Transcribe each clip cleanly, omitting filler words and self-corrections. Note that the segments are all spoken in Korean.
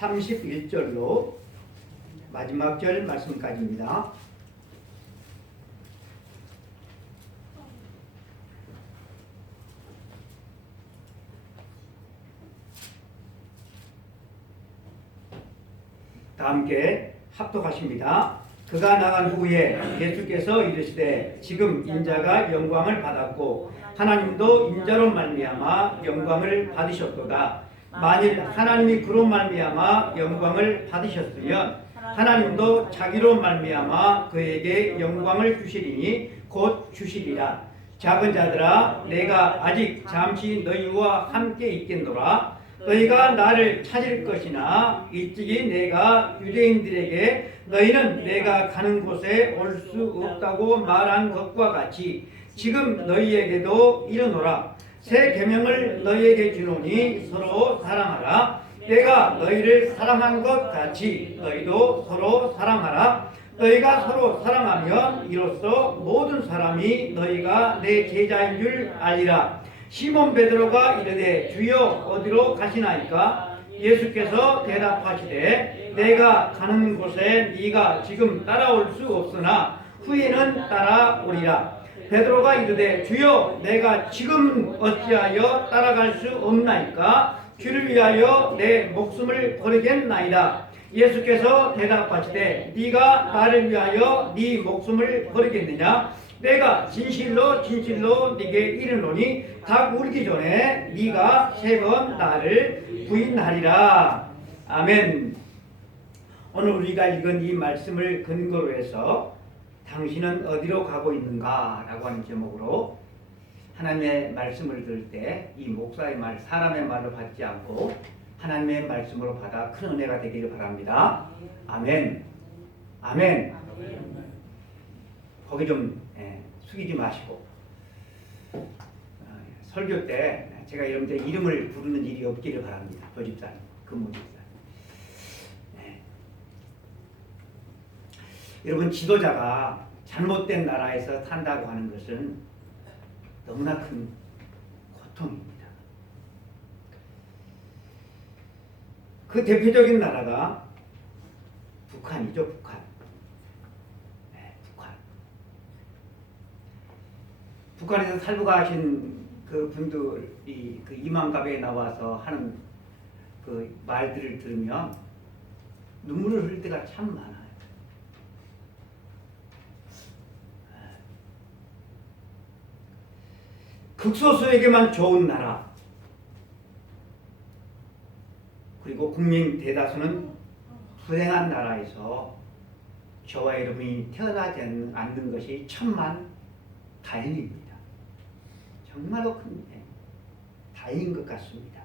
31절로 마지막 절 말씀까지입니다. 다 함께 합독하십니다. 그가 나간 후에 예수께서 이르시되 지금 인자가 영광을 받았고 하나님도 인자로 말미암아 영광을 받으셨도다. 만일 하나님이 그로 말미암아 영광을 받으셨으면 하나님도 자기로 말미암아 그에게 영광을 주시리니 곧 주시리라. 작은 자들아 내가 아직 잠시 너희와 함께 있겠노라. 너희가 나를 찾을 것이나 일찍이 내가 유대인들에게 너희는 내가 가는 곳에 올 수 없다고 말한 것과 같이 지금 너희에게도 이르노라. 새 계명을 너희에게 주노니 서로 사랑하라. 내가 너희를 사랑한 것 같이 너희도 서로 사랑하라. 너희가 서로 사랑하면 이로써 모든 사람이 너희가 내 제자인 줄 알리라. 시몬 베드로가 이르되 주여 어디로 가시나이까? 예수께서 대답하시되 내가 가는 곳에 네가 지금 따라올 수 없으나 후에는 따라오리라. 베드로가 이르되 주여 내가 지금 어찌하여 따라갈 수 없나이까? 주를 위하여 내 목숨을 버리겠나이다. 예수께서 대답하시되 네가 나를 위하여 네 목숨을 버리겠느냐? 내가 진실로 진실로 네게 이르노니 닭 울기 전에 네가 3번 나를 부인하리라. 아멘. 오늘 우리가 읽은 이 말씀을 근거로 해서 당신은 어디로 가고 있는가? 라고 하는 제목으로 하나님의 말씀을 들을 때 이 목사의 말, 사람의 말을 받지 않고 하나님의 말씀으로 받아 큰 은혜가 되기를 바랍니다. 아멘. 아멘. 거기 좀 숙이지 마시고 설교 때 제가 여러분들의 이름을 부르는 일이 없기를 바랍니다. 교집사님, 근무집사님. 여러분 지도자가 잘못된 나라에서 산다고 하는 것은 너무나 큰 고통입니다. 그 대표적인 나라가 북한이죠. 북한. 북한에서 살고 가신 그 분들이 그 이만갑에 나와서 하는 그 말들을 들으면 눈물을 흘릴 때가 참 많아요. 극소수에게만 좋은 나라, 그리고 국민 대다수는 불행한 나라에서 저와 여러분이 태어나지 않는 것이 천만 다행입니다. 정말로 큰 다행인 것 같습니다.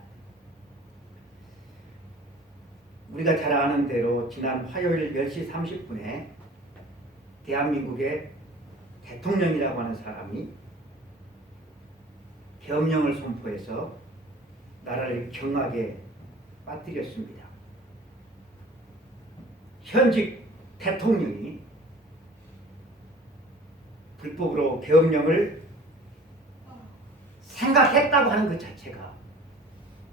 우리가 잘 아는 대로 지난 화요일 10시 30분에 대한민국의 대통령이라고 하는 사람이 계엄령을 선포해서 나라를 경악에 빠뜨렸습니다. 현직 대통령이 불법으로 계엄령을 생각했다고 하는 것 자체가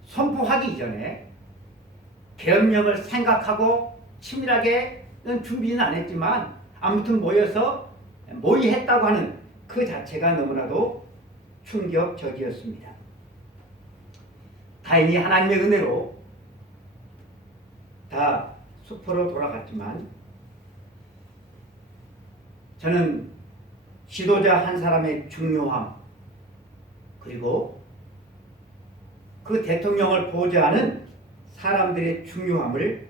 선포하기 전에 계엄령을 생각하고 치밀하게는 준비는 안 했지만 아무튼 모여서 모의했다고 하는 그 자체가 너무나도 충격적이었습니다. 다행히 하나님의 은혜로 다 수포로 돌아갔지만 저는 지도자 한 사람의 중요함, 그리고 그 대통령을 보좌하는 사람들의 중요함을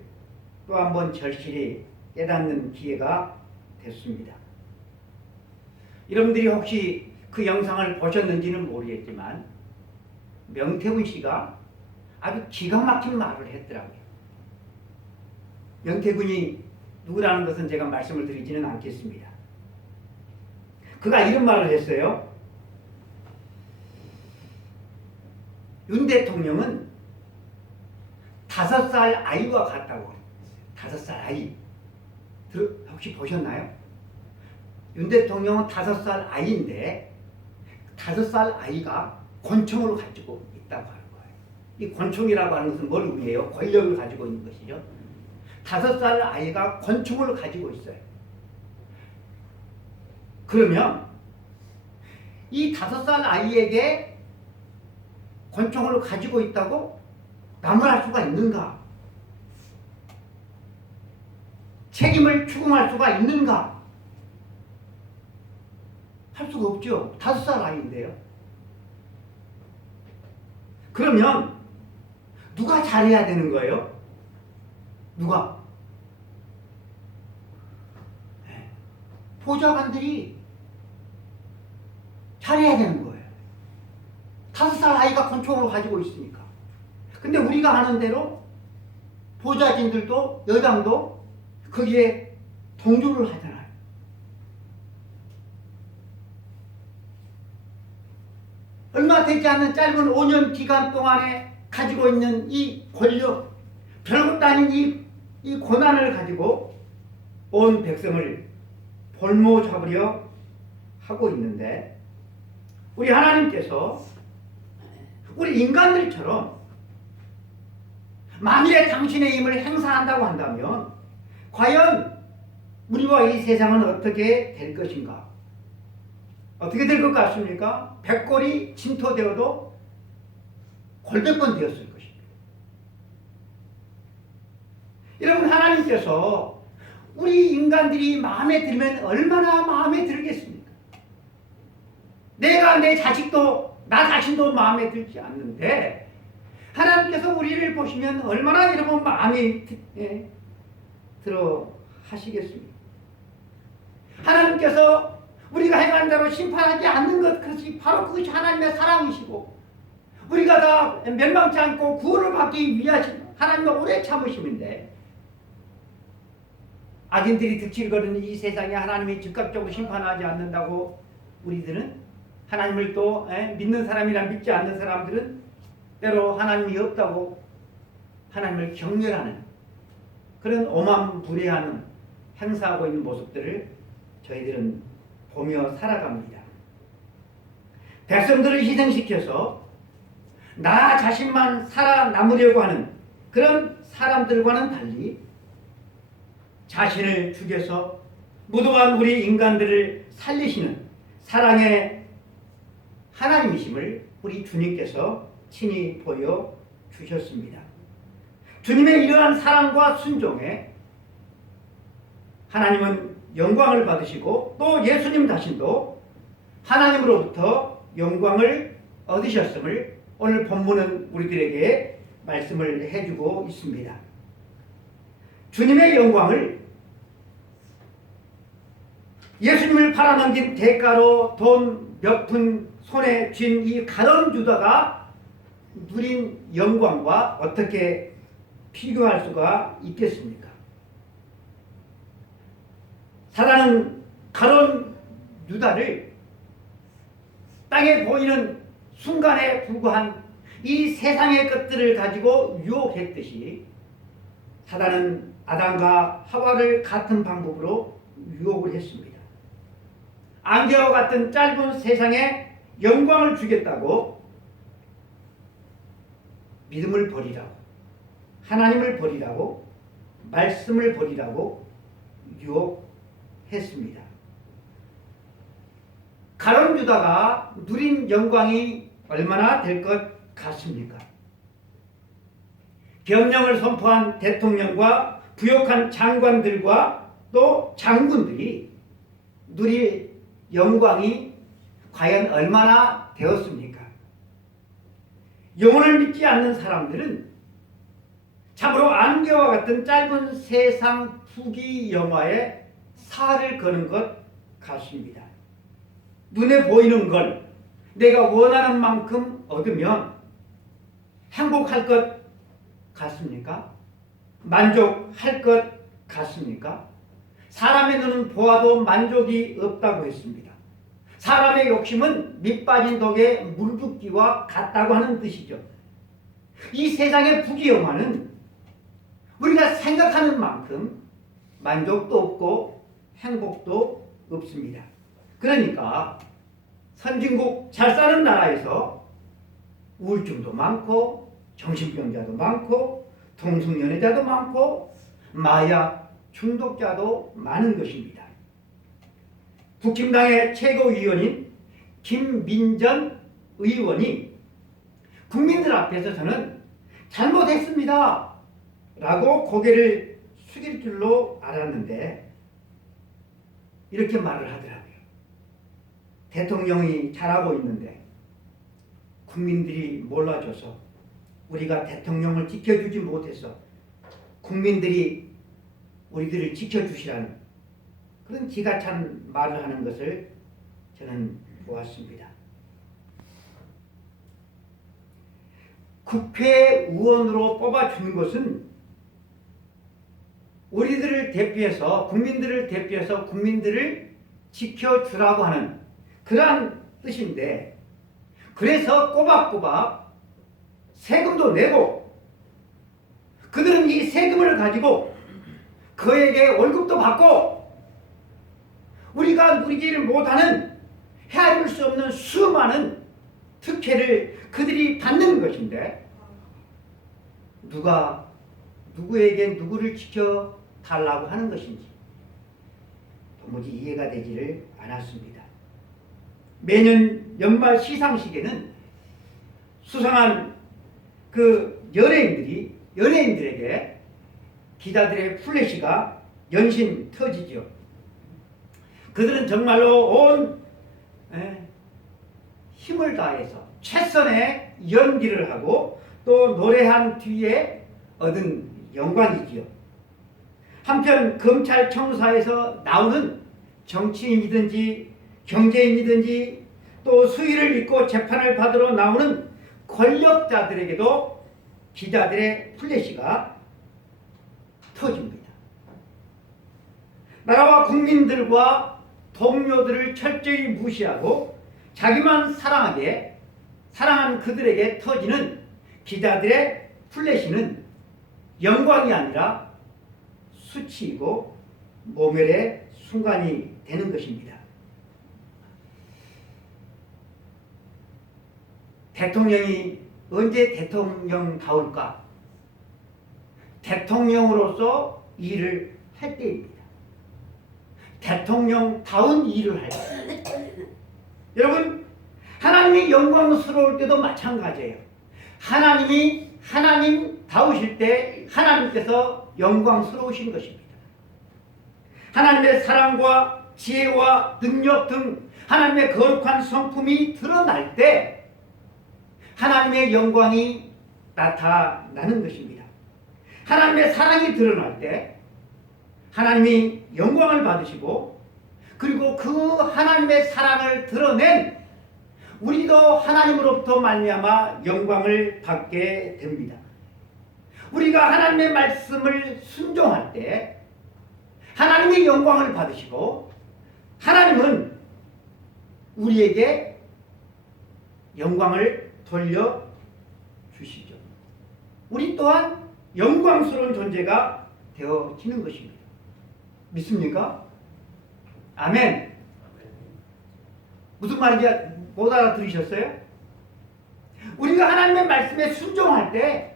또 한 번 절실히 깨닫는 기회가 됐습니다. 여러분들이 혹시 그 영상을 보셨는지는 모르겠지만 명태균 씨가 아주 기가 막힌 말을 했더라고요. 명태균이 누구라는 것은 제가 말씀을 드리지는 않겠습니다. 그가 이런 말을 했어요. 윤 대통령은 5살 아이와 같다고. 5살 아이. 혹시 보셨나요? 윤 대통령은 5살 아이인데 5살 아이가 권총을 가지고 있다고 하는 거예요. 이 권총이라고 하는 것은 뭘 의미해요? 권력을 가지고 있는 것이죠. 5살 아이가 권총을 가지고 있어요. 그러면 이 5살 아이에게 권총을 가지고 있다고 나무랄 수가 있는가? 책임을 추궁할 수가 있는가? 할 수가 없죠. 5살 아이인데요. 그러면 누가 잘해야 되는 거예요? 누가? 보좌관들이 잘해야 되는 거예요. 5살 아이가 권총을 가지고 있으니까. 근데 우리가 하는 대로 보좌진들도 여당도 거기에 동조를 하잖아요. 얼마 되지 않는 짧은 5년 기간 동안에 가지고 있는 이 권력, 별것도 아닌 이 고난을 가지고 온 백성을 볼모 잡으려 하고 있는데, 우리 하나님께서 우리 인간들처럼 만일에 당신의 힘을 행사한다고 한다면 과연 우리와 이 세상은 어떻게 될 것인가? 어떻게 될 것 같습니까? 백골이 침토되어도 골백번 되었을 것입니다. 여러분, 하나님께서 우리 인간들이 마음에 들면 얼마나 마음에 들겠습니까? 내가 내 자식도 나 자신도 마음에 들지 않는데 하나님께서 우리를 보시면 얼마나 여러분 마음이 들어 하시겠습니까? 하나님께서 우리가 행한 대로 심판하지 않는 것, 그것이 바로 그것이 하나님의 사랑이시고 우리가 다 멸망치 않고 구원을 받기 위하신 하나님의 오래 참으심인데, 악인들이 득실거리는 이 세상에 하나님이 즉각적으로 심판하지 않는다고 우리들은, 하나님을 또 믿는 사람이나 믿지 않는 사람들은 때로 하나님이 없다고 하나님을 경멸하는 그런 오만불애하는 행사하고 있는 모습들을 저희들은 보며 살아갑니다. 백성들을 희생시켜서 나 자신만 살아남으려고 하는 그런 사람들과는 달리 자신을 죽여서 무도한 우리 인간들을 살리시는 사랑의 하나님이심을 우리 주님께서 친히 보여주셨습니다. 주님의 이러한 사랑과 순종에 하나님은 영광을 받으시고 또 예수님 자신도 하나님으로부터 영광을 얻으셨음을 오늘 본문은 우리들에게 말씀을 해주고 있습니다. 주님의 영광을 예수님을 팔아넘긴 대가로 돈 몇 푼 손에 쥔 이 가룟 유다가 누린 영광과 어떻게 비교할 수가 있겠습니까? 사단은 가룟 유다를 땅에 보이는 순간에 불과한 이 세상의 것들을 가지고 유혹했듯이 사단은 아담과 하와를 같은 방법으로 유혹을 했습니다. 안개와 같은 짧은 세상에 영광을 주겠다고 믿음을 버리라고, 하나님을 버리라고, 말씀을 버리라고 유혹했습니다. 가룟 유다가 누린 영광이 얼마나 될 것 같습니까? 변령을 선포한 대통령과 부역한 장관들과 또 장군들이 누릴 영광이 과연 얼마나 되었습니까? 영혼을 믿지 않는 사람들은 참으로 안개와 같은 짧은 세상 후기 영화에 살을 거는 것 같습니다. 눈에 보이는 걸 내가 원하는 만큼 얻으면 행복할 것 같습니까? 만족할 것 같습니까? 사람의 눈은 보아도 만족이 없다고 했습니다. 사람의 욕심은 밑 빠진 독에 물 붓기와 같다고 하는 뜻이죠. 이 세상의 부귀영화는 우리가 생각하는 만큼 만족도 없고 행복도 없습니다. 그러니까 선진국 잘 사는 나라에서 우울증도 많고 정신병자도 많고 동성연애자도 많고 마약 중독자도 많은 것입니다. 국힘당의 최고위원인 김민전 의원이 국민들 앞에서 저는 잘못했습니다 라고 고개를 숙일 줄로 알았는데 이렇게 말을 하더라고요. 대통령이 잘하고 있는데 국민들이 몰라줘서 우리가 대통령을 지켜주지 못해서 국민들이 우리들을 지켜주시라는 그런 기가 찬 말을 하는 것을 저는 보았습니다. 국회의원으로 뽑아준 것은 우리들을 대표해서 국민들을 대표해서 국민들을 지켜주라고 하는 그러한 뜻인데 그래서 꼬박꼬박 세금도 내고 그들은 이 세금을 가지고 그에게 월급도 받고 우리가 누리지를 못하는 헤아릴 수 없는 수많은 특혜를 그들이 받는 것인데 누가 누구에게 누구를 지켜달라고 하는 것인지 도무지 이해가 되지를 않았습니다. 매년 연말 시상식에는 수상한 그 연예인들에게 기자들의 플래시가 연신 터지죠. 그들은 정말로 온 힘을 다해서 최선의 연기를 하고 또 노래한 뒤에 얻은 영광이지요. 한편 검찰청사에서 나오는 정치인이든지 경제인이든지 또 수의를 입고 재판을 받으러 나오는 권력자들에게도 기자들의 플래시가 터집니다. 나라와 국민들과 동료들을 철저히 무시하고 자기만 사랑한 그들에게 터지는 기자들의 플래시는 영광이 아니라 수치이고 모멸의 순간이 되는 것입니다. 대통령이 언제 대통령다울까? 대통령으로서 일을 할 때입니다. 대통령다운 일을 할 때. 여러분, 하나님이 영광스러울 때도 마찬가지예요. 하나님이 하나님다우실 때 하나님께서 영광스러우신 것입니다. 하나님의 사랑과 지혜와 능력 등 하나님의 거룩한 성품이 드러날 때 하나님의 영광이 나타나는 것입니다. 하나님의 사랑이 드러날 때 하나님이 영광을 받으시고 그리고 그 하나님의 사랑을 드러낸 우리도 하나님으로부터 말미암아 영광을 받게 됩니다. 우리가 하나님의 말씀을 순종할 때 하나님의 영광을 받으시고 하나님은 우리에게 영광을 돌려주시죠. 우리 또한 영광스러운 존재가 되어지는 것입니다. 믿습니까? 아멘. 무슨 말인지 못 알아들으셨어요? 우리가 하나님의 말씀에 순종할 때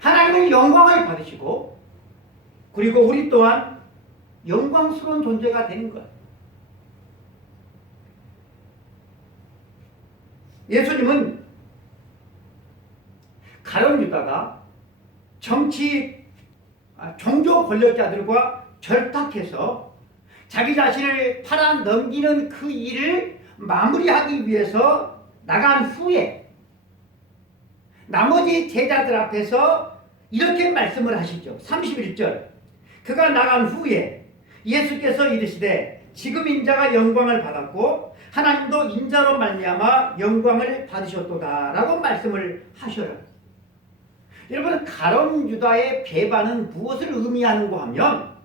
하나님의 영광을 받으시고 그리고 우리 또한 영광스러운 존재가 되는 것. 예수님은 가룟 유다가 종교 권력자들과 결탁해서 자기 자신을 팔아 넘기는 그 일을 마무리하기 위해서 나간 후에 나머지 제자들 앞에서 이렇게 말씀을 하시죠. 31절 그가 나간 후에 예수께서 이르시되 지금 인자가 영광을 받았고 하나님도 인자로 말미암아 영광을 받으셨도다 라고 말씀을 하셔요. 여러분 가룟 유다의 배반은 무엇을 의미하는가 하면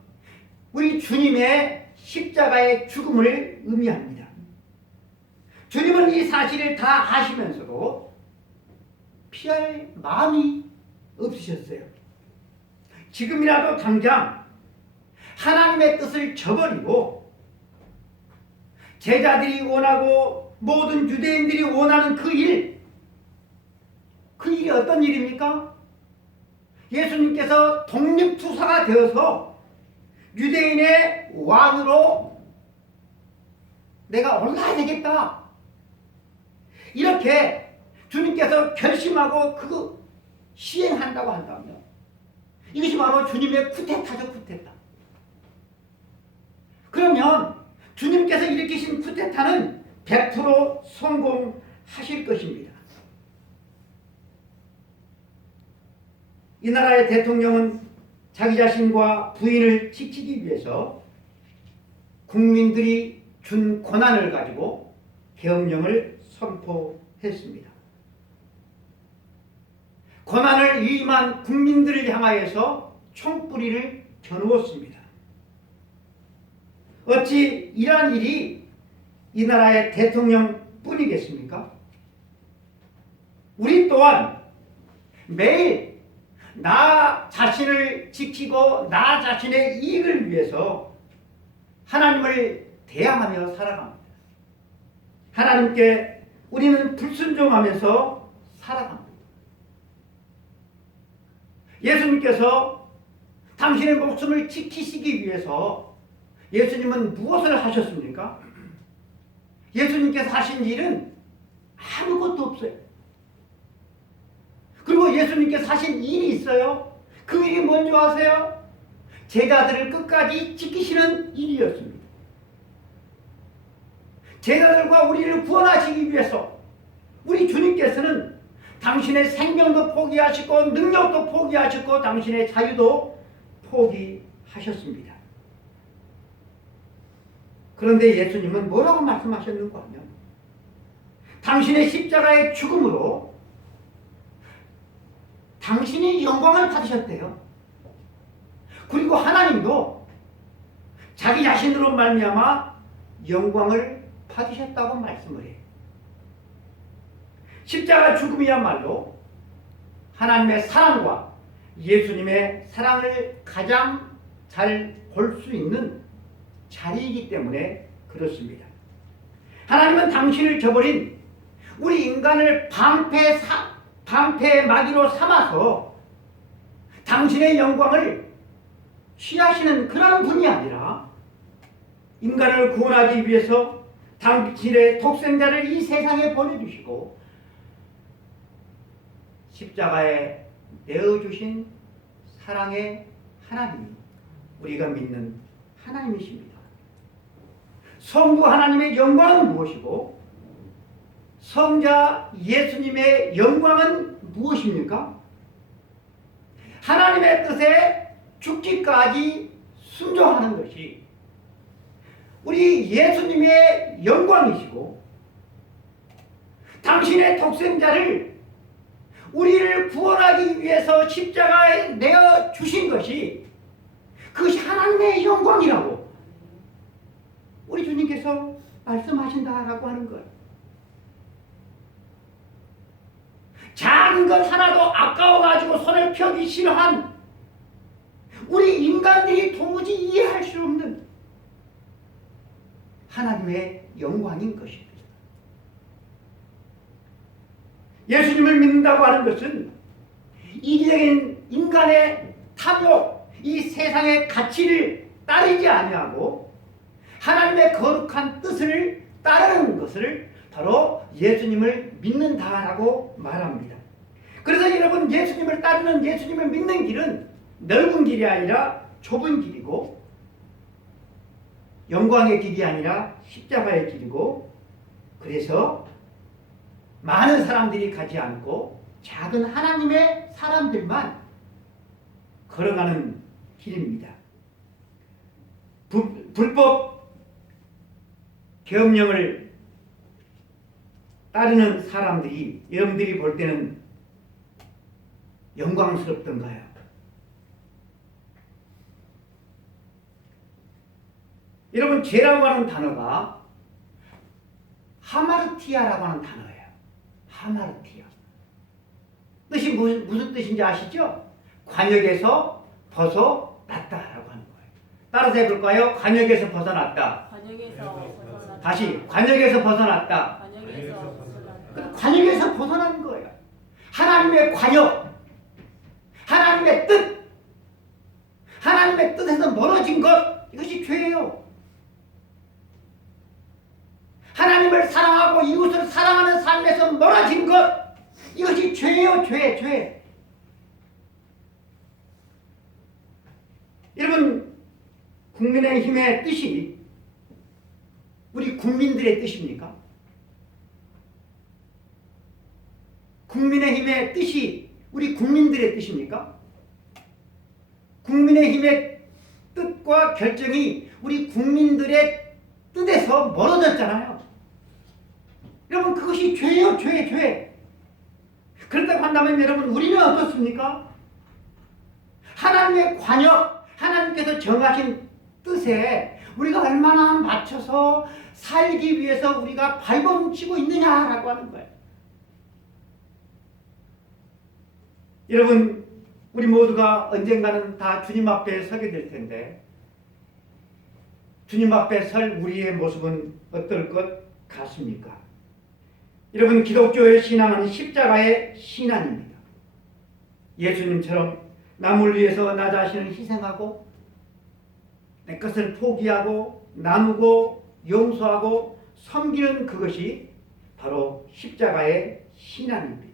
우리 주님의 십자가의 죽음을 의미합니다. 주님은 이 사실을 다 아시면서도 피할 마음이 없으셨어요. 지금이라도 당장 하나님의 뜻을 저버리고 제자들이 원하고 모든 유대인들이 원하는 그 그 일이 어떤 일입니까? 예수님께서 독립투사가 되어서 유대인의 왕으로 내가 올라야 되겠다. 이렇게 주님께서 결심하고 그 시행한다고 한다면 이것이 바로 주님의 쿠데타죠, 쿠데타. 그러면 주님께서 일으키신 쿠데타는 100% 성공하실 것입니다. 이 나라의 대통령은 자기 자신과 부인을 지키기 위해서 국민들이 준 권한을 가지고 계엄령을 선포했습니다. 권한을 위임한 국민들을 향하여서 총뿌리를 겨누었습니다. 어찌 이러한 일이 이 나라의 대통령뿐이겠습니까? 우리 또한 매일 나 자신을 지키고 나 자신의 이익을 위해서 하나님을 대항하며 살아갑니다. 하나님께 우리는 불순종하면서 살아갑니다. 예수님께서 당신의 목숨을 지키시기 위해서 예수님은 무엇을 하셨습니까? 예수님께서 하신 일은 아무것도 없어요. 그리고 예수님께서 하신 일이 있어요. 그 일이 뭔지 아세요? 제자들을 끝까지 지키시는 일이었습니다. 제자들과 우리를 구원하시기 위해서 우리 주님께서는 당신의 생명도 포기하시고 능력도 포기하셨고 당신의 자유도 포기하셨습니다. 그런데 예수님은 뭐라고 말씀하셨는가 하면 당신의 십자가의 죽음으로 당신이 영광을 받으셨대요. 그리고 하나님도 자기 자신으로 말미암아 영광을 받으셨다고 말씀을 해요. 십자가 죽음이야말로 하나님의 사랑과 예수님의 사랑을 가장 잘 볼 수 있는 자리이기 때문에 그렇습니다. 하나님은 당신을 저버린 우리 인간을 방패의 마귀로 삼아서 당신의 영광을 취하시는 그런 분이 아니라 인간을 구원하기 위해서 당신의 독생자를 이 세상에 보내주시고 십자가에 내어주신 사랑의 하나님, 우리가 믿는 하나님이십니다. 성부 하나님의 영광은 무엇이고 성자 예수님의 영광은 무엇입니까? 하나님의 뜻에 죽기까지 순종하는 것이 우리 예수님의 영광이시고 당신의 독생자를 우리를 구원하기 위해서 십자가에 내어주신 것이 그것이 하나님의 영광이라고 우리 주님께서 말씀하신다라고 하는 거예요. 작은 것 하나도 아까워가지고 손을 펴기 싫어한 우리 인간들이 도무지 이해할 수 없는 하나님의 영광인 것입니다. 예수님을 믿는다고 하는 것은 이기적인 인간의 탐욕, 이 세상의 가치를 따르지 아니하고 하나님의 거룩한 뜻을 따르는 것을 바로 예수님을 믿는다라고 말합니다. 그래서 여러분, 예수님을 따르는, 예수님을 믿는 길은 넓은 길이 아니라 좁은 길이고 영광의 길이 아니라 십자가의 길이고, 그래서 많은 사람들이 가지 않고 작은 하나님의 사람들만 걸어가는 길입니다. 불법 계엄령을 따르는 사람들이 여러분들이 볼 때는 영광스럽던가요? 여러분, 죄라고 하는 단어가 하마르티아라고 하는 단어예요. 하마르티아. 뜻이 무슨 뜻인지 아시죠? 관역에서 벗어났다라고 하는 거예요. 따라서 해볼까요? 관역에서 벗어났다. 관역에서 벗어났다. 다시 관역에서 벗어났다. 관역에서 벗어났다. 관역에서 벗어난 거예요. 하나님의 관여, 하나님의 뜻, 하나님의 뜻에서 멀어진 것, 이것이 죄예요. 하나님을 사랑하고 이웃을 사랑하는 삶에서 멀어진 것, 이것이 죄예요. 죄. 여러분, 국민의힘의 뜻이 우리 국민들의 뜻입니까? 국민의힘의 뜻이 우리 국민들의 뜻입니까? 국민의힘의 뜻과 결정이 우리 국민들의 뜻에서 멀어졌잖아요. 여러분, 그것이 죄예요. 죄. 그렇다고 한다면 여러분, 우리는 어떻습니까? 하나님의 관여, 하나님께서 정하신 뜻에 우리가 얼마나 맞춰서 살기 위해서 우리가 발버둥치고 있느냐라고 하는 거예요. 여러분, 우리 모두가 언젠가는 다 주님 앞에 서게 될 텐데 주님 앞에 설 우리의 모습은 어떨 것 같습니까? 여러분, 기독교의 신앙은 십자가의 신앙입니다. 예수님처럼 남을 위해서 나 자신을 희생하고 내 것을 포기하고 나누고 용서하고 섬기는 그것이 바로 십자가의 신앙입니다.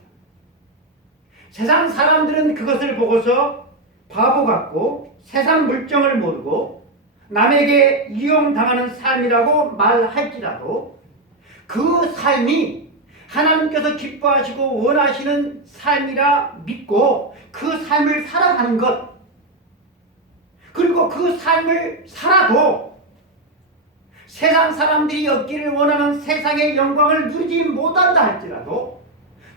세상 사람들은 그것을 보고서 바보 같고 세상 물정을 모르고 남에게 이용당하는 삶이라고 말할지라도 그 삶이 하나님께서 기뻐하시고 원하시는 삶이라 믿고 그 삶을 살아가는 것, 그리고 그 삶을 살아도 세상 사람들이 얻기를 원하는 세상의 영광을 누리지 못한다 할지라도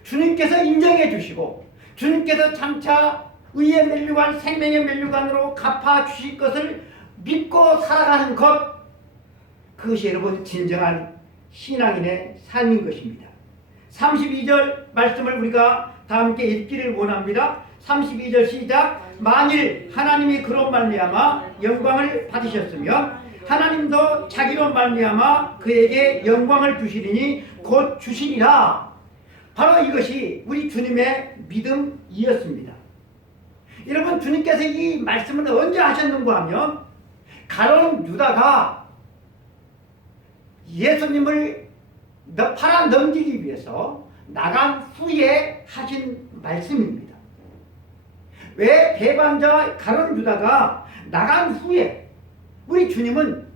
주님께서 인정해 주시고 주님께서 장차 의의 면류관, 생명의 면류관으로 갚아 주실 것을 믿고 살아가는 것, 그것이 여러분 진정한 신앙인의 삶인 것입니다. 32절 말씀을 우리가 다 함께 읽기를 원합니다. 32절 시작. 만일 하나님이 그로 말미암아 영광을 받으셨으면 하나님도 자기로 말미암아 그에게 영광을 주시리니 곧 주시리라. 바로 이것이 우리 주님의 믿음이었습니다. 여러분, 주님께서 이 말씀을 언제 하셨는가 하면 가룟 유다가 예수님을 팔아 넘기기 위해서 나간 후에 하신 말씀입니다. 왜 배반자 가룟 유다가 나간 후에 우리 주님은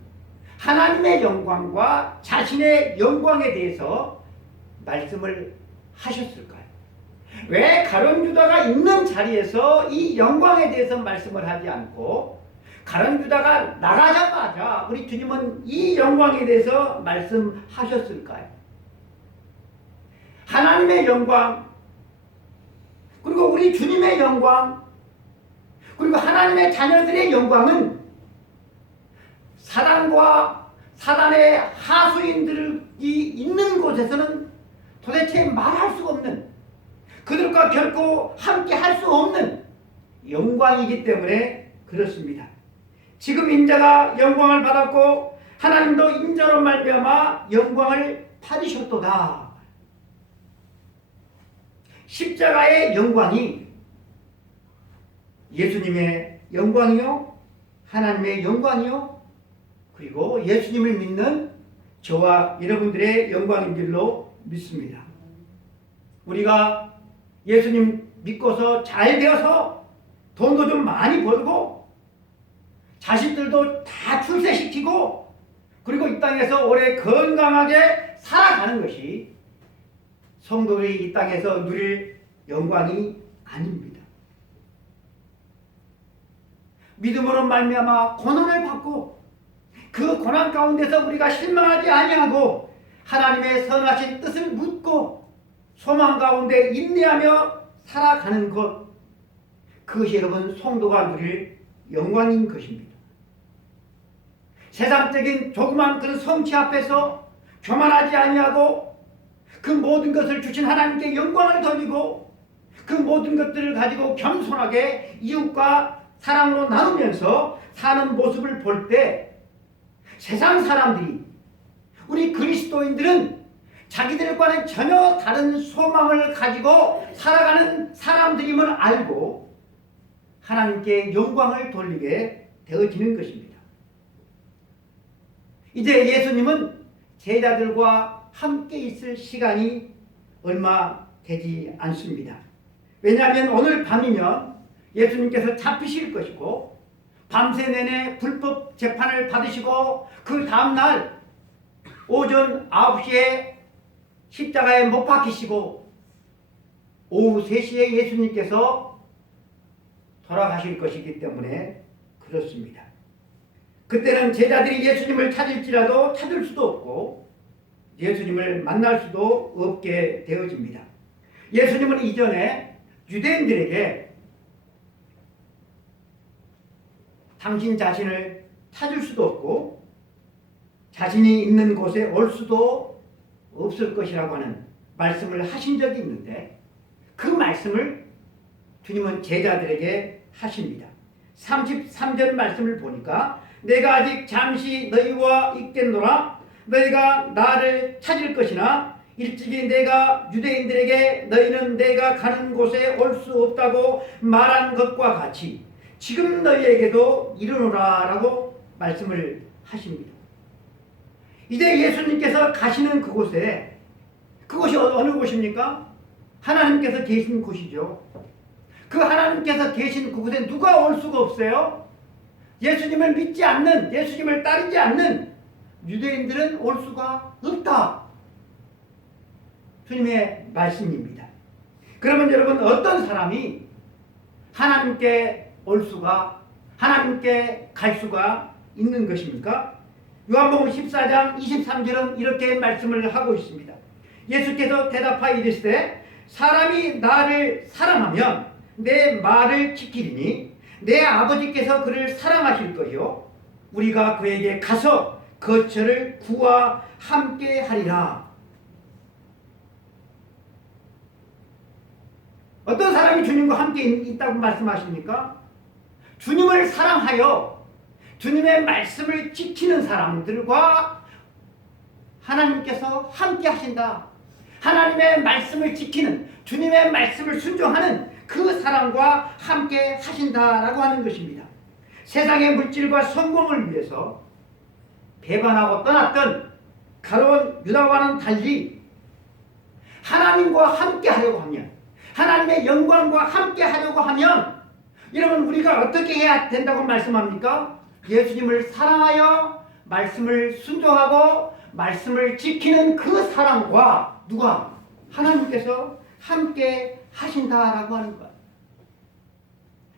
하나님의 영광과 자신의 영광에 대해서 말씀을 하셨을까요? 왜 가룟 유다가 있는 자리에서 이 영광에 대해서 말씀을 하지 않고 가룟 유다가 나가자마자 우리 주님은 이 영광에 대해서 말씀하셨을까요? 하나님의 영광, 그리고 우리 주님의 영광, 그리고 하나님의 자녀들의 영광은 사단과 사단의 하수인들이 있는 곳에서는 도대체 말할 수 없는, 그들과 결코 함께 할 수 없는 영광이기 때문에 그렇습니다. 지금 인자가 영광을 받았고 하나님도 인자로 말미암아 영광을 받으셨도다. 십자가의 영광이 예수님의 영광이요, 하나님의 영광이요, 그리고 예수님을 믿는 저와 여러분들의 영광인 줄로 믿습니다. 우리가 예수님 믿고서 잘 되어서 돈도 좀 많이 벌고 자식들도 다 출세시키고 그리고 이 땅에서 오래 건강하게 살아가는 것이 성도들이 이 땅에서 누릴 영광이 아닙니다. 믿음으로 말미암아 고난을 받고 그 고난 가운데서 우리가 실망하지 아니하고 하나님의 선하신 뜻을 묻고 소망 가운데 인내하며 살아가는 것, 그것이 여러분 성도가 누릴 영광인 것입니다. 세상적인 조그만 그 성취 앞에서 교만하지 아니하고 그 모든 것을 주신 하나님께 영광을 돌리고 그 모든 것들을 가지고 겸손하게 이웃과 사랑으로 나누면서 사는 모습을 볼 때 세상 사람들이, 우리 그리스도인들은 자기들과는 전혀 다른 소망을 가지고 살아가는 사람들임을 알고 하나님께 영광을 돌리게 되어지는 것입니다. 이제 예수님은 제자들과 함께 있을 시간이 얼마 되지 않습니다. 왜냐하면 오늘 밤이면 예수님께서 잡히실 것이고 밤새 내내 불법 재판을 받으시고 그 다음날 오전 9시에 십자가에 못 박히시고 오후 3시에 예수님께서 돌아가실 것이기 때문에 그렇습니다. 그때는 제자들이 예수님을 찾을지라도 찾을 수도 없고 예수님을 만날 수도 없게 되어집니다. 예수님은 이전에 유대인들에게 당신 자신을 찾을 수도 없고 자신이 있는 곳에 올 수도 없을 것이라고 하는 말씀을 하신 적이 있는데 그 말씀을 주님은 제자들에게 하십니다. 33절 말씀을 보니까 내가 아직 잠시 너희와 있겠노라 너희가 나를 찾을 것이나 일찍이 내가 유대인들에게 너희는 내가 가는 곳에 올 수 없다고 말한 것과 같이 지금 너희에게도 이르노라 라고 말씀을 하십니다. 이제 예수님께서 가시는 그곳에 그곳이 어느 곳입니까? 하나님께서 계신 곳이죠. 그 하나님께서 계신 그곳에 누가 올 수가 없어요? 예수님을 믿지 않는, 예수님을 따르지 않는 유대인들은 올 수가 없다. 주님의 말씀입니다. 그러면 여러분 어떤 사람이 하나님께 올 수가, 하나님께 갈 수가 있는 것입니까? 요한복음 14장 23절은 이렇게 말씀을 하고 있습니다. 예수께서 대답하여 이르시되 사람이 나를 사랑하면 내 말을 지키리니 내 아버지께서 그를 사랑하실 것이요 우리가 그에게 가서 거처를 구하 함께 하리라. 어떤 사람이 주님과 함께 있다고 말씀하십니까? 주님을 사랑하여 주님의 말씀을 지키는 사람들과 하나님께서 함께 하신다. 하나님의 말씀을 지키는, 주님의 말씀을 순종하는 그 사람과 함께 하신다라고 하는 것입니다. 세상의 물질과 성공을 위해서 배반하고 떠났던 가로운 유다와는 달리 하나님과 함께 하려고 하면, 하나님의 영광과 함께 하려고 하면 여러분 우리가 어떻게 해야 된다고 말씀합니까? 예수님을 사랑하여 말씀을 순종하고 말씀을 지키는 그 사람과 누가? 하나님께서 함께 하신다라고 하는 것.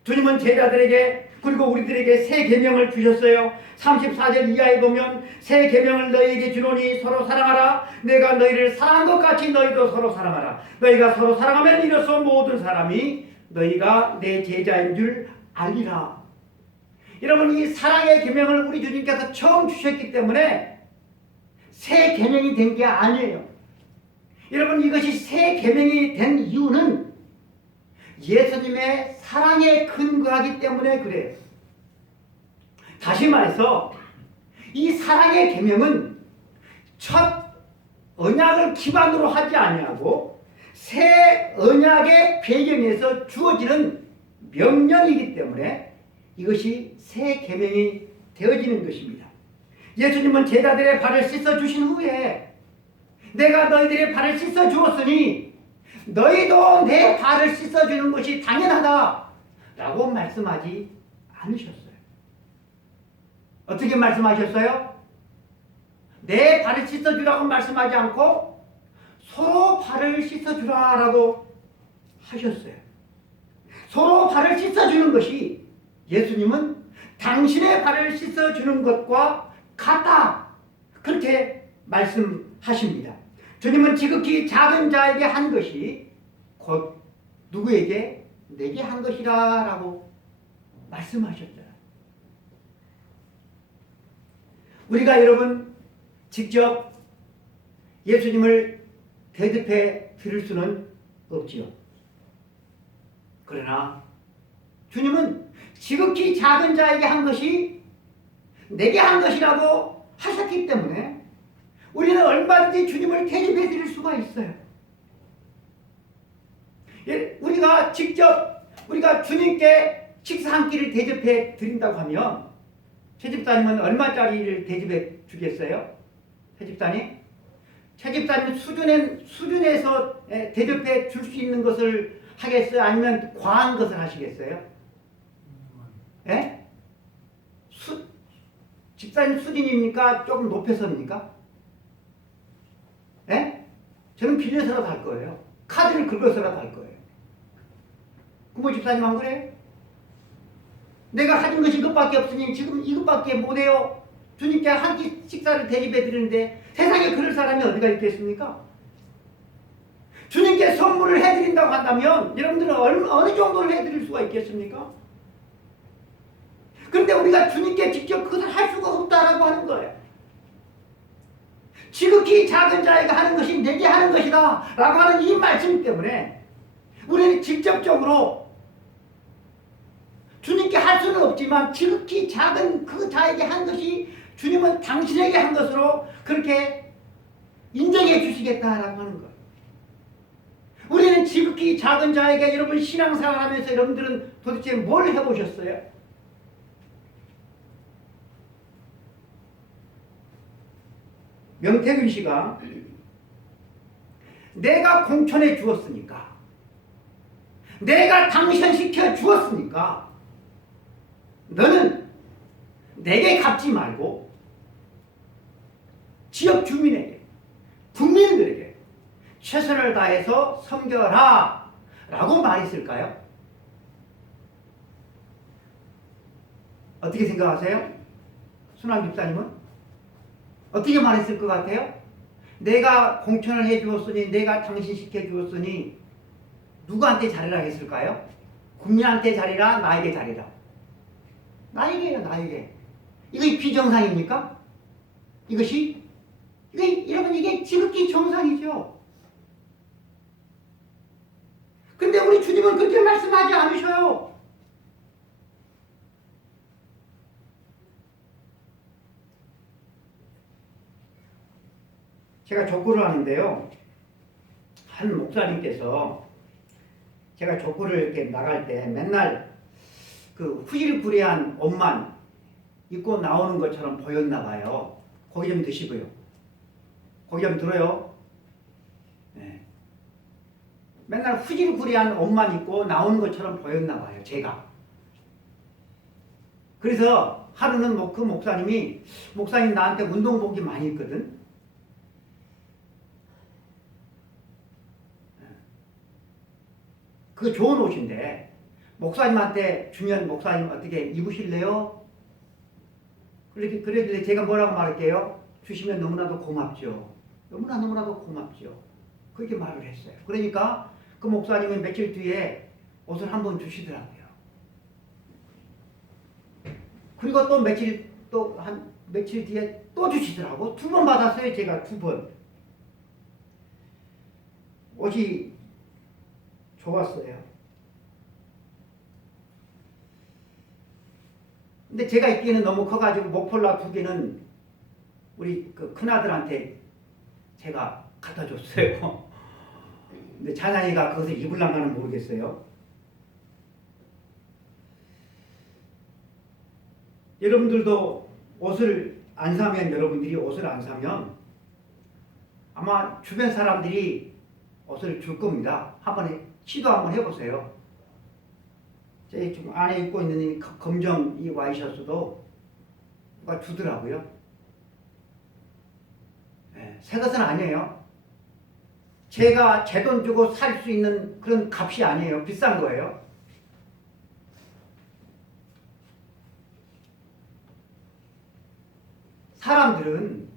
주님은 제자들에게 그리고 우리들에게 새 계명을 주셨어요. 34절 이하에 보면 새 계명을 너희에게 주노니 서로 사랑하라. 내가 너희를 사랑한 것 같이 너희도 서로 사랑하라. 너희가 서로 사랑하면 이로써 모든 사람이 너희가 내 제자인 줄 알리라. 여러분 이 사랑의 계명을 우리 주님께서 처음 주셨기 때문에 새 계명이 된 게 아니에요. 여러분 이것이 새 계명이 된 이유는 예수님의 사랑에 근거하기 때문에 그래요. 다시 말해서 이 사랑의 계명은 첫 언약을 기반으로 하지 아니하고 새 언약의 배경에서 주어지는 명령이기 때문에 이것이 새 계명이 되어지는 것입니다. 예수님은 제자들의 발을 씻어주신 후에 내가 너희들의 발을 씻어주었으니 너희도 내 발을 씻어주는 것이 당연하다 라고 말씀하지 않으셨어요. 어떻게 말씀하셨어요? 내 발을 씻어주라고 말씀하지 않고 서로 발을 씻어주라 라고 하셨어요. 서로 발을 씻어주는 것이 예수님은 당신의 발을 씻어주는 것과 같다 그렇게 말씀하십니다. 주님은 지극히 작은 자에게 한 것이 곧 누구에게? 내게 한 것이라 라고 말씀하셨잖아요. 우리가 여러분 직접 예수님을 대접해 드릴 수는 없지요. 그러나 주님은 지극히 작은 자에게 한 것이 내게 한 것이라고 하셨기 때문에 우리는 얼마든지 주님을 대접해 드릴 수가 있어요. 우리가 직접 우리가 주님께 식사 한 끼를 대접해 드린다고 하면 채집사님은 얼마짜리를 대접해 주겠어요? 채집사님 수준에서 대접해 줄 수 있는 것을 하겠어요? 아니면 과한 것을 하시겠어요? 예? 집사님 수준입니까? 조금 높여서입니까? 예? 저는 빌려서라도 할 거예요. 카드를 긁어서라도 할 거예요. 부모 집사님 안 그래요? 내가 가진 것이 이것밖에 없으니 지금 이것밖에 못해요. 주님께 한 끼 식사를 대접해 드리는데 세상에 그럴 사람이 어디가 있겠습니까? 주님께 선물을 해드린다고 한다면 여러분들은 어느 정도를 해드릴 수가 있겠습니까? 그런데 우리가 주님께 직접 그것을 할 수가 없다라고 하는 거예요. 지극히 작은 자에게 하는 것이 내게 하는 것이다 라고 하는 이 말씀 때문에 우리는 직접적으로 주님께 할 수는 없지만 지극히 작은 그 자에게 한 것이 주님은 당신에게 한 것으로 그렇게 인정해 주시겠다라고 하는 거예요. 우리는 지극히 작은 자에게 여러분 신앙생활 하면서 여러분들은 도대체 뭘 해보셨어요? 명태균 씨가 내가 공천해 주었으니까 내가 당선시켜 주었으니까 너는 내게 갚지 말고 지역 주민에게 국민들에게 최선을 다해서 섬겨라 라고 말했을까요? 어떻게 생각하세요? 순환 집사님은? 어떻게 말했을 것 같아요? 내가 공천을 해 주었으니 내가 당신시켜 주었으니 누구한테 잘해라 했을까요? 국민한테 잘해라 나에게 잘해라. 나에게요 나에게. 이게 비정상입니까? 여러분 이게 지극히 정상이죠. 근데 우리 주님은 그렇게 말씀하지 않으셔요. 제가 족구를 하는데요. 한 목사님께서 제가 족구를 이렇게 나갈 때 맨날 그 후질구레한 옷만 입고 나오는 것처럼 보였나 봐요. 고기 좀 드시고요. 고기 좀 들어요. 네. 맨날 후질구레한 옷만 입고 나오는 것처럼 보였나 봐요. 제가. 그래서 하루는 그 목사님 나한테 운동복이 많이 있거든. 그거 좋은 옷인데 목사님한테 주면 목사님 어떻게 입으실래요? 그러길래 제가 뭐라고 말할게요? 주시면 너무나도 고맙죠. 너무나도 고맙죠. 그렇게 말을 했어요. 그러니까 그 목사님은 며칠 뒤에 옷을 한번 주시더라고요. 그리고 또 며칠 뒤에 또 주시더라고. 2번 받았어요. 제가 2번. 옷이 좋았어요. 근데 제가 입기에는 너무 커가지고 목폴라 2개는 우리 그 큰아들한테 제가 갖다 줬어요. 근데 자장이가 그것을 입을란가는 모르겠어요. 여러분들도 여러분들이 옷을 안 사면 아마 주변 사람들이 옷을 줄 겁니다. 시도 한번 해보세요. 제 지금 안에 입고 있는 이 검정 이 와이셔츠도 누가 주더라고요. 네, 새 것은 아니에요. 제가 제 돈 주고 살 수 있는 그런 값이 아니에요. 비싼 거예요. 사람들은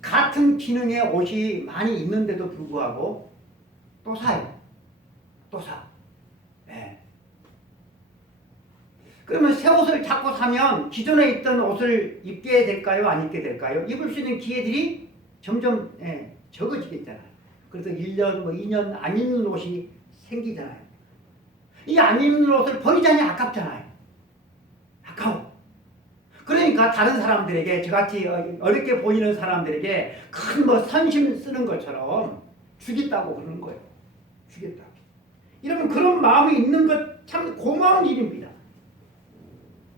같은 기능의 옷이 많이 있는데도 불구하고 또 사요. 또 사. 네. 그러면 새 옷을 자꾸 사면 기존에 있던 옷을 입게 될까요? 안 입게 될까요? 입을 수 있는 기회들이 점점 적어지겠잖아요. 그래서 1년, 2년 안 입는 옷이 생기잖아요. 이 안 입는 옷을 버리자니 아깝잖아요. 아까워. 그러니까 그러니까 다른 사람들에게 저같이 어렵게 보이는 사람들에게 큰 뭐 선심 쓰는 것처럼 주겠다고 그러는 거예요. 주겠다. 여러분 그런 마음이 있는 것 참 고마운 일입니다.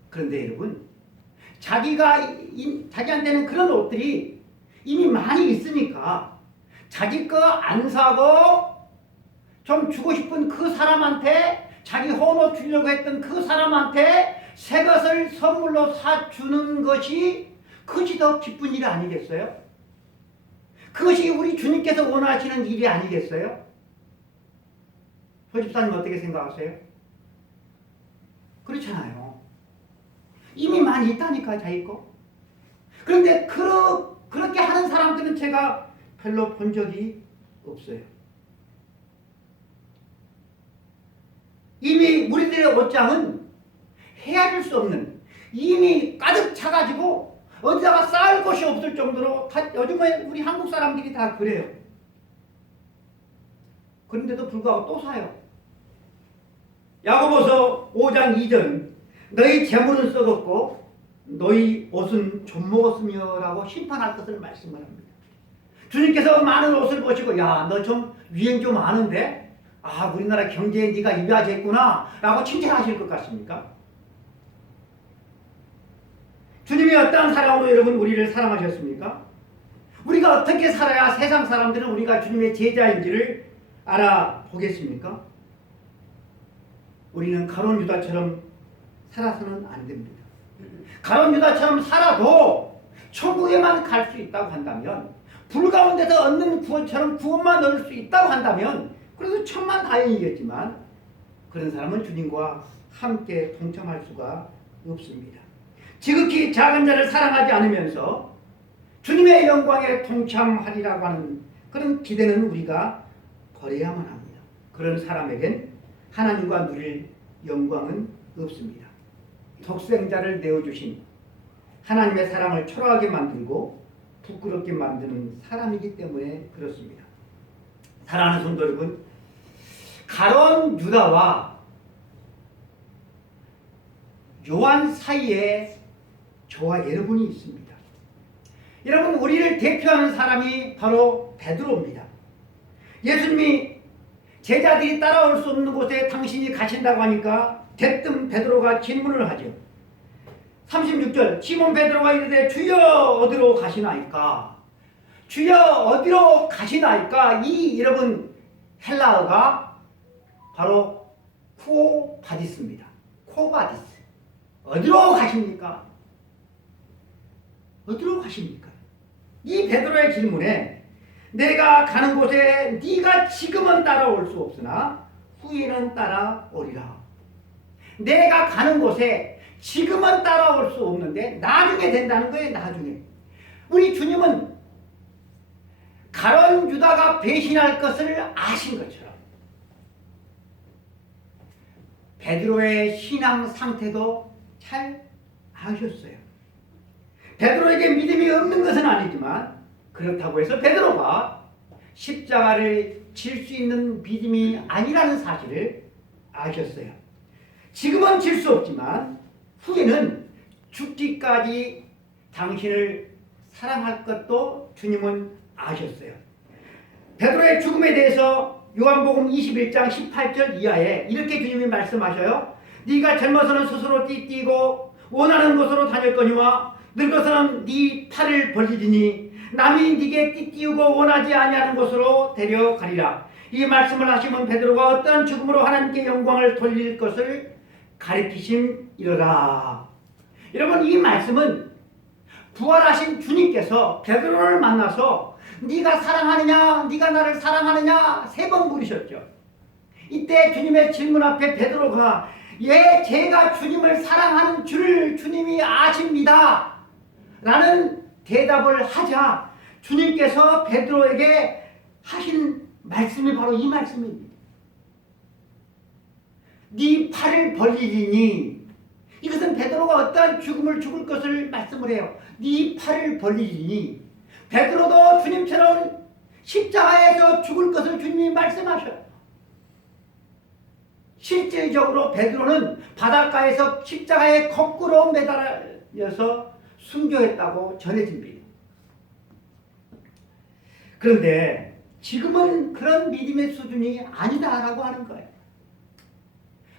그런데 여러분 자기한테는 그런 옷들이 이미 많이 있으니까 자기 거 안 사고 좀 주고 싶은 그 사람한테 자기 헌옷 주려고 했던 그 사람한테 새 것을 선물로 사주는 것이 그것이 더 기쁜 일 아니겠어요? 그것이 우리 주님께서 원하시는 일이 아니겠어요? 소집사님 어떻게 생각하세요? 그렇잖아요. 이미 많이 있다니까 자기 거. 그런데 그렇게 하는 사람들은 제가 별로 본 적이 없어요. 이미 우리들의 옷장은 헤아릴 수 없는 이미 가득 차가지고 어디다가 쌓을 곳이 없을 정도로 요즘에 우리 한국 사람들이 다 그래요. 그런데도 불구하고 또 사요. 야고보서 5장 2절 너희 재물은 썩었고 너희 옷은 좀 먹었으며 라고 심판할 것을 말씀을 합니다. 주님께서 많은 옷을 보시고 야 너 좀 유행 좀 아는데 아 우리나라 경제에 네가 이바지했구나 라고 칭찬하실 것 같습니까? 주님이 어떠한 사랑으로 여러분 우리를 사랑하셨습니까? 우리가 어떻게 살아야 세상 사람들은 우리가 주님의 제자인지를 알아보겠습니까? 우리는 가룟 유다처럼 살아서는 안 됩니다. 가룟 유다처럼 살아도 천국에만 갈 수 있다고 한다면 불 가운데서 얻는 구원처럼 구원만 얻을 수 있다고 한다면 그래도 천만다행이겠지만 그런 사람은 주님과 함께 동참할 수가 없습니다. 지극히 작은 자를 사랑하지 않으면서 주님의 영광에 동참하리라고 하는 그런 기대는 우리가 버려야만 합니다. 그런 사람에겐 하나님과 누릴 영광은 없습니다. 독생자를 내어주신 하나님의 사랑을 초라하게 만들고 부끄럽게 만드는 사람이기 때문에 그렇습니다. 사랑하는 성도 여러분, 가룟 유다와 요한 사이에 저와 여러분이 있습니다. 여러분 우리를 대표하는 사람이 바로 베드로입니다. 예수님이 제자들이 따라올 수 없는 곳에 당신이 가신다고 하니까 대뜸 베드로가 질문을 하죠. 36절 시몬 베드로가 이르되 주여 어디로 가시나이까? 주여 어디로 가시나이까? 이 여러분 헬라어가 바로 쿠오바디스입니다. 쿠오바디스. 어디로 가십니까? 어디로 가십니까? 이 베드로의 질문에 내가 가는 곳에 네가 지금은 따라올 수 없으나 후에는 따라오리라. 내가 가는 곳에 지금은 따라올 수 없는데 나중에 된다는 거예요. 나중에. 우리 주님은 가룟 유다가 배신할 것을 아신 것처럼 베드로의 신앙 상태도 잘 아셨어요. 베드로에게 믿음이 없는 것은 아니지만 그렇다고 해서 베드로가 십자가를 질 수 있는 믿음이 아니라는 사실을 아셨어요. 지금은 질 수 없지만 후에는 죽기까지 당신을 사랑할 것도 주님은 아셨어요. 베드로의 죽음에 대해서 요한복음 21장 18절 이하에 이렇게 주님이 말씀하셔요. 네가 젊어서는 스스로 띠띠고 원하는 곳으로 다녔거니와 늙어서는 네 팔을 벌리리니 남이 네게 띠띠우고 원하지 아니하는 곳으로 데려가리라. 이 말씀을 하시면 베드로가 어떠한 죽음으로 하나님께 영광을 돌릴 것을 가리키심이로라. 여러분 이 말씀은 부활하신 주님께서 베드로를 만나서 네가 사랑하느냐 네가 나를 사랑하느냐 3번 물으셨죠. 이때 주님의 질문 앞에 베드로가 예 제가 주님을 사랑하는 줄을 주님이 아십니다 라는 대답을 하자 주님께서 베드로에게 하신 말씀이 바로 이 말씀입니다. 네 팔을 벌리리니 이것은 베드로가 어떠한 죽음을 죽을 것을 말씀을 해요. 네 팔을 벌리리니 베드로도 주님처럼 십자가에서 죽을 것을 주님이 말씀하셔요. 실질적으로 베드로는 바닷가에서 십자가에 거꾸로 매달려서 순교했다고 전해집니다. 그런데 지금은 그런 믿음의 수준이 아니다라고 하는 거예요.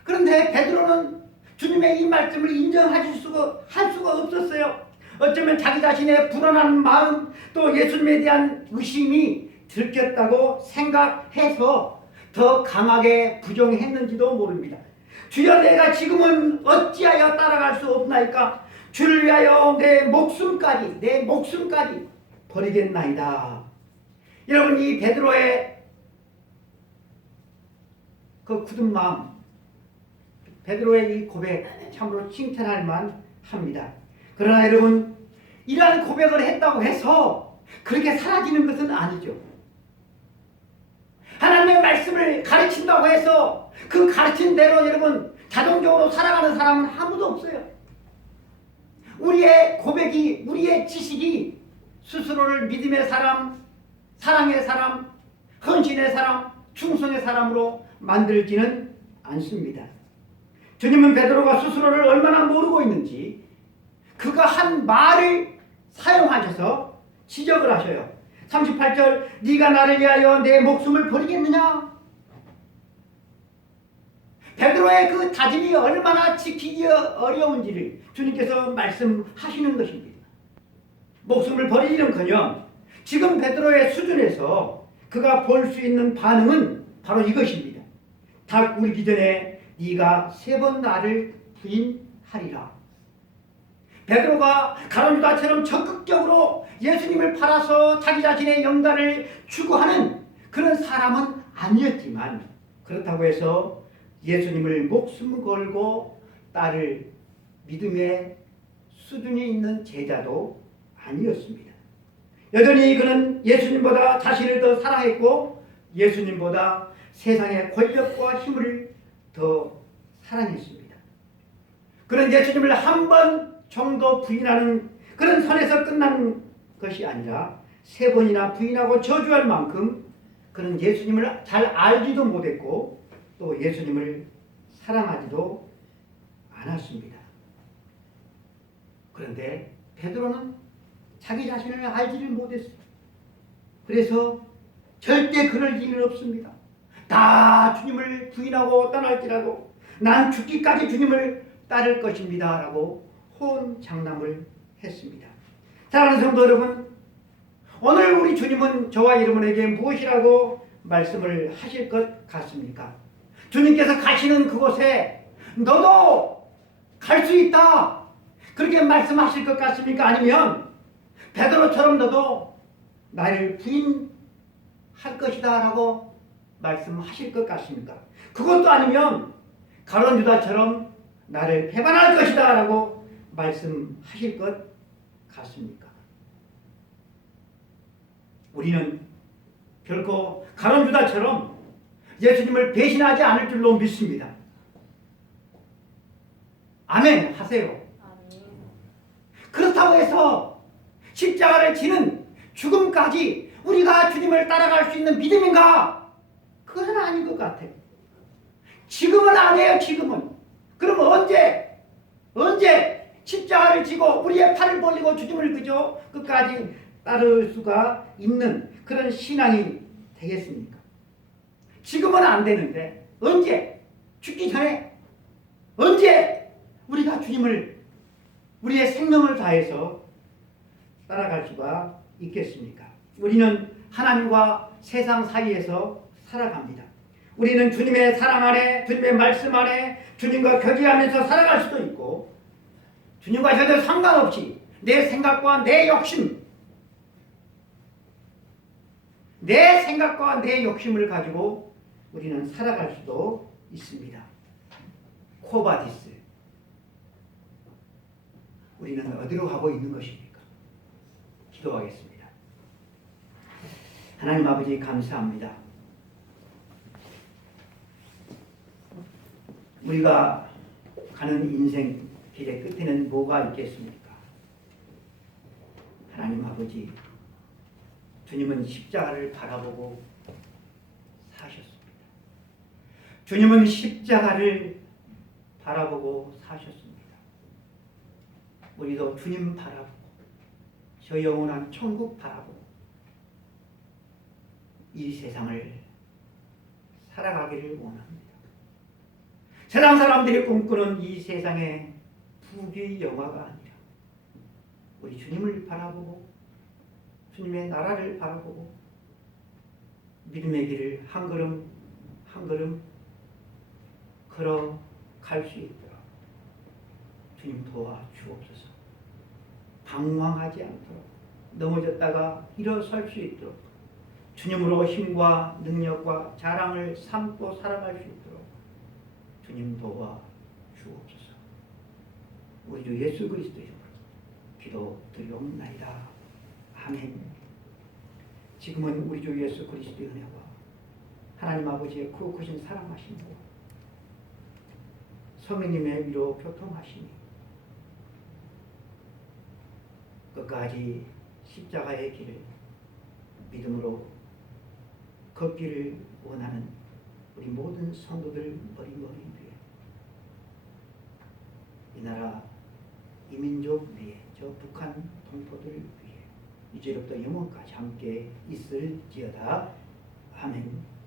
그런데 베드로는 주님의 이 말씀을 인정할 수가 없었어요. 어쩌면 자기 자신의 불안한 마음 또 예수님에 대한 의심이 들켰다고 생각해서 더 강하게 부정했는지도 모릅니다. 주여 내가 지금은 어찌하여 따라갈 수 없나이까? 주를 위하여 내 목숨까지 버리겠나이다. 여러분 이 베드로의 그 굳은 마음, 베드로의 이 고백 참으로 칭찬할 만합니다. 그러나 여러분 이러한 고백을 했다고 해서 그렇게 사라지는 것은 아니죠. 하나님의 말씀을 가르친다고 해서 그 가르친 대로 여러분 자동적으로 살아가는 사람은 아무도 없어요. 우리의 고백이, 우리의 지식이 스스로를 믿음의 사람, 사랑의 사람, 헌신의 사람, 충성의 사람으로 만들지는 않습니다. 주님은 베드로가 스스로를 얼마나 모르고 있는지 그가 한 말을 사용하셔서 지적을 하셔요. 38절 네가 나를 위하여 내 목숨을 버리겠느냐? 베드로의 그 다짐이 얼마나 지키기 어려운지를 주님께서 말씀하시는 것입니다. 목숨을 버리기는커녕 지금 베드로의 수준에서 그가 볼 수 있는 반응은 바로 이것입니다. 닭 울기 전에 네가 3번 나를 부인하리라. 베드로가 가룟 유다처럼 적극적으로 예수님을 팔아서 자기 자신의 영달을 추구하는 그런 사람은 아니었지만 그렇다고 해서 예수님을 목숨 걸고 따를 믿음의 수준이 있는 제자도 아니었습니다. 여전히 그는 예수님보다 자신을 더 사랑했고 예수님보다 세상의 권력과 힘을 더 사랑했습니다. 그는 예수님을 한 번 정도 부인하는 그런 선에서 끝난 것이 아니라 3번이나 부인하고 저주할 만큼 그는 예수님을 잘 알지도 못했고 또 예수님을 사랑하지도 않았습니다. 그런데 베드로는 자기 자신을 알지를 못했어요. 그래서 절대 그럴 일은 없습니다. 다 주님을 부인하고 떠날지라도 난 죽기까지 주님을 따를 것입니다 라고 호언장담을 했습니다. 사랑하는 성도 여러분, 오늘 우리 주님은 저와 여러분에게 무엇이라고 말씀을 하실 것 같습니까? 주님께서 가시는 그곳에 너도 갈 수 있다 그렇게 말씀하실 것 같습니까? 아니면 베드로처럼 너도 나를 부인할 것이다 라고 말씀하실 것 같습니까? 그것도 아니면 가룟 유다처럼 나를 배반할 것이다 라고 말씀하실 것 같습니까? 우리는 결코 가룟 유다처럼 예수님을 배신하지 않을 줄로 믿습니다. 아멘 하세요. 그렇다고 해서 십자가를 지는 죽음까지 우리가 주님을 따라갈 수 있는 믿음인가? 그건 아닌 것 같아요. 지금은 안 해요. 지금은. 그러면 언제 십자가를 지고 우리의 팔을 벌리고 주님을 그저 끝까지 따를 수가 있는 그런 신앙이 되겠습니까? 지금은 안 되는데 언제? 죽기 전에 언제 우리가 주님을 우리의 생명을 다해서 따라갈 수가 있겠습니까? 우리는 하나님과 세상 사이에서 살아갑니다. 우리는 주님의 사랑 안에, 주님의 말씀 안에 주님과 교제하면서 살아갈 수도 있고 주님과 전혀 상관없이 내 생각과 내 욕심, 내 생각과 내 욕심을 가지고 우리는 살아갈 수도 있습니다. 코바디스. 우리는 어디로 가고 있는 것입니까? 기도하겠습니다. 하나님 아버지 감사합니다. 우리가 가는 인생 길의 끝에는 뭐가 있겠습니까? 하나님 아버지, 주님은 십자가를 바라보고 사셨습니다. 주님은 십자가를 바라보고 사셨습니다. 우리도 주님 바라보고 저 영원한 천국 바라보고 이 세상을 살아가기를 원합니다. 세상 사람들이 꿈꾸는 이 세상의 부귀 영화가 아니라 우리 주님을 바라보고 주님의 나라를 바라보고 믿음의 길을 한 걸음 한 걸음 걸어갈 수 있도록 주님 도와 주옵소서. 방황하지 않도록 넘어졌다가 일어설 수 있도록 주님으로 힘과 능력과 자랑을 삼고 살아갈 수 있도록 주님 도와 주옵소서. 우리 주 예수 그리스도의 이름으로 기도드리옵나이다. 아멘. 지금은 우리 주 예수 그리스도의 은혜와 하나님 아버지의 크신 사랑하심과 성령님의 위로 교통하심이 끝까지 십자가의 길을 믿음으로 걷기를 원하는 우리 모든 성도들 머리머리 위에 이 나라 이 민족 위에 저 북한 동포들 위에 이제부터 영원까지 함께 있을지어다. 아멘.